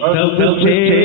सबसे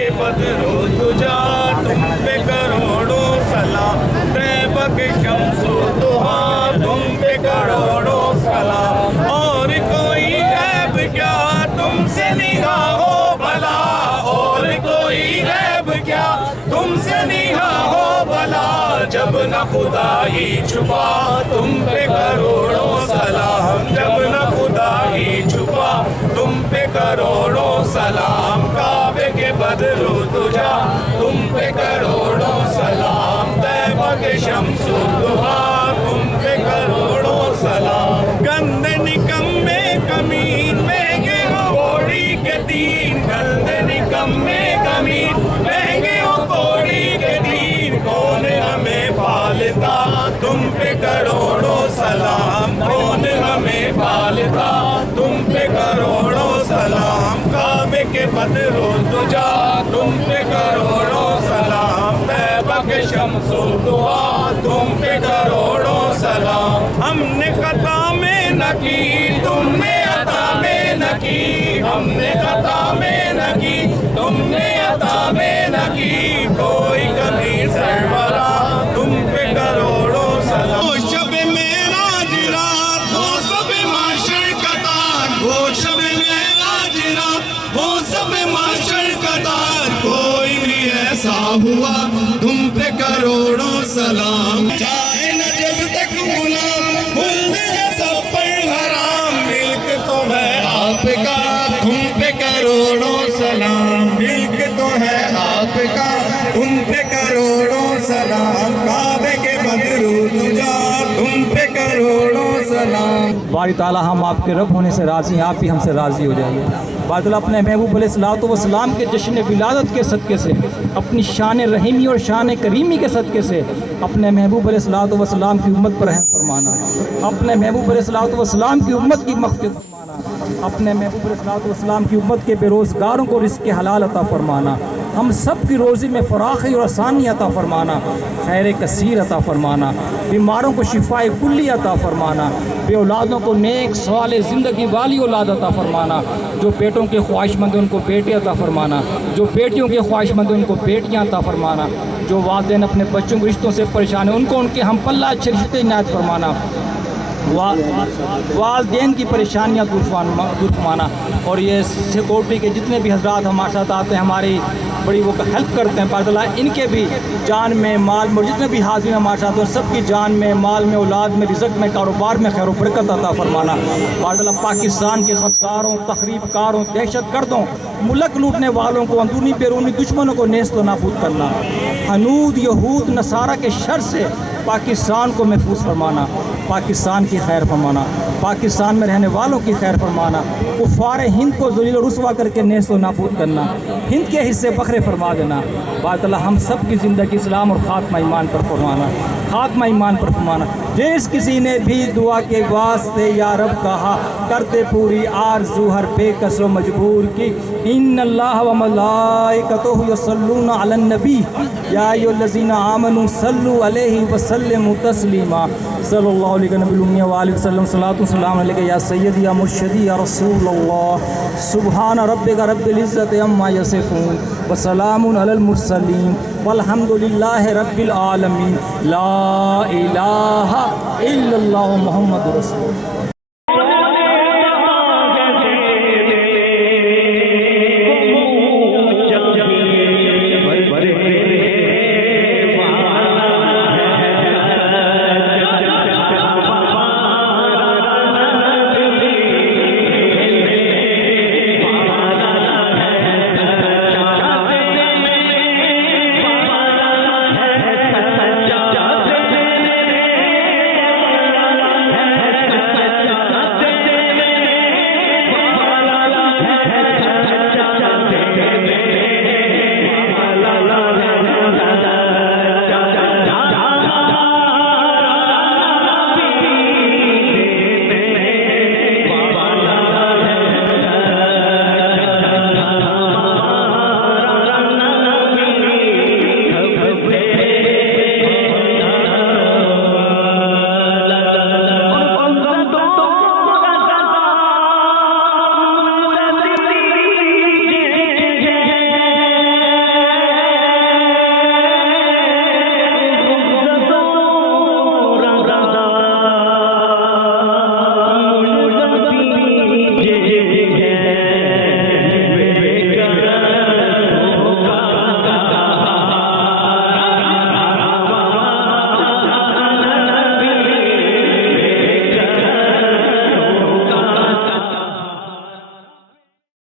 के बदरो तुझा तुम पे करोड़ों सलाम, तैबा के शम्सो दुहा तुम पे करोड़ों सलाम। और कोई गैब क्या तुमसे निगाहो भला, और कोई गैब क्या तुमसे निगाहो भला, जब न खुदा ही छुपा तुम पे करोड़ों सलाम, जब न खुदा ही छुपा तुम पे करोड़ों सलाम। काबे के बदरो तुझा तुम पे करोड़ों सलाम, तैबा के शम्सो दुहा तुम पे करोड़ों सलाम। गंदे निकम्मे कमीन महंगे हो कौड़ी के दीन, गंदे निकम्मे कमीन महंगे हो कौड़ी के दीन, कौन हमें पालता तुम पे करोड़ों सलाम, कौन हमें पालता तुम पे करोड़ों सलाम। काबे के बदरो तुझा तुम पे करोड़ों सलाम, तैबा के शम्सो दुआ तुम पे करोड़ों सलाम। हमने खता में न की तुमने अता में न की, हमने खता में न की तुमने अता में न की, कोई कमी सरवरा तुम पे करोड़ों सलाम। वो शब मेराज रात वो सब माशर कतार, वो शब मेराज रात वो सब माशर कतार, कोई भी ऐसा हुआ तुम पे करोड़ों सलाम। चाहे न जब तक गुलाम खुल्द है सब पर हराम, मिल्क तो है आपका तुम पे करोड़ों सलाम, मिल्क तो है आपका तुम पे करोड़ों सलाम। काबे के बदरू तुझा तुम पे करोड़ों सलाम। बारी ताला हम आपके रब होने से राज़ी हैं, आप भी हमसे राज़ी हो जाइए। बारी ताला अपने महबूब अलैहिस्सलाम के जश्न विलादत के सदक़े से, अपनी शान रहीमी और शान करीमी के सदक़े से अपने महबूब अलैहिस्सलाम की उम्मत पर रहम फरमाना, अपने महबूब अलैहिस्सलाम की उम्मत की मग़फ़िरत फरमाना, अपने महबूब अलैहिस्सलाम की उम्मत के बेरोज़गारों को रिज़्क़ हलाल अता फरमाना, हम सब की रोज़ी में फ़राख़ी और आसानी अता फरमाना, खैर कसीर अता फरमाना, बीमारों को शिफ़ाए कुल्ली अता फरमाना, बे औलादों को नेक सवाल ज़िंदगी वाली औलाद अता फरमाना, जो बेटों के ख्वाहिशमंद उनको बेटे अता फरमाना, जो बेटियों के ख्वाहिशमंद उनको बेटियाँ अता फरमाना, जो वालिदैन अपने बच्चों के रिश्तों से परेशान हैं उनको उनके हम पल्ला अच्छे रिश्ते इनायत फरमाना, वालिदैन की परेशानियाँ दूर फरमाना। और ये सिक्योरिटी के जितने भी हजरात हमारे साथ आते हैं, हमारी बड़ी वो हेल्प करते हैं, पातला इनके भी जान में माल में, जितने भी हाजिर हमारे साथ हैं सबकी जान में माल में औलाद में रिज़्क़ में कारोबार में खैर बरकत अता फरमाना। पातला पाकिस्तान के खदकारों तखरीबकारों दहशत गर्दों मुल्क लूटने वालों को अंदरूनी बैरूनी दुश्मनों को नेस्त व नाबूद करना, हनूद यहूद नसारा के शर से पाकिस्तान को महफूज फरमाना, पाकिस्तान की खैर फरमाना, पाकिस्तान में रहने वालों की खैर फरमाना, कुफ़ार हिंद को ज़लील और रुसवा करके नेस्त व नाबूद करना, हिंद के हिस्से बखरे फरमा देना। बातला हम सब की ज़िंदगी इस्लाम और ख़ात्मा ईमान पर फरमाना, ख़ात्मा ईमान पर फरमाना। जिस किसी ने भी दुआ के वास्ते या रब कहा करते पूरी आरज़ू हर बेकस व मजबूर की, इन्नल्लाह व मलाइकतुहु यसल्लूना अलन नबी या अय्युहल्लज़ीना आमनू सल्लु अलैहि व सल्लिमू तस्लीमा। सल्लल्लाहु अलैहि व आलिहि वसल्लम। सलातु सलाम अलैका या सय्यदी या मुर्शिदी या रसूलल्लाह। सुब्हान रब्बिका रब्बिल इज़्ज़ति अम्मा यसिफून व सलामुन अलल मुरसलीन वल्हम्दुलिल्लाहि रब्बिल आलमीन। ला इलाहा इल्लल्लाहु मुहम्मदुर रसूलुल्लाह।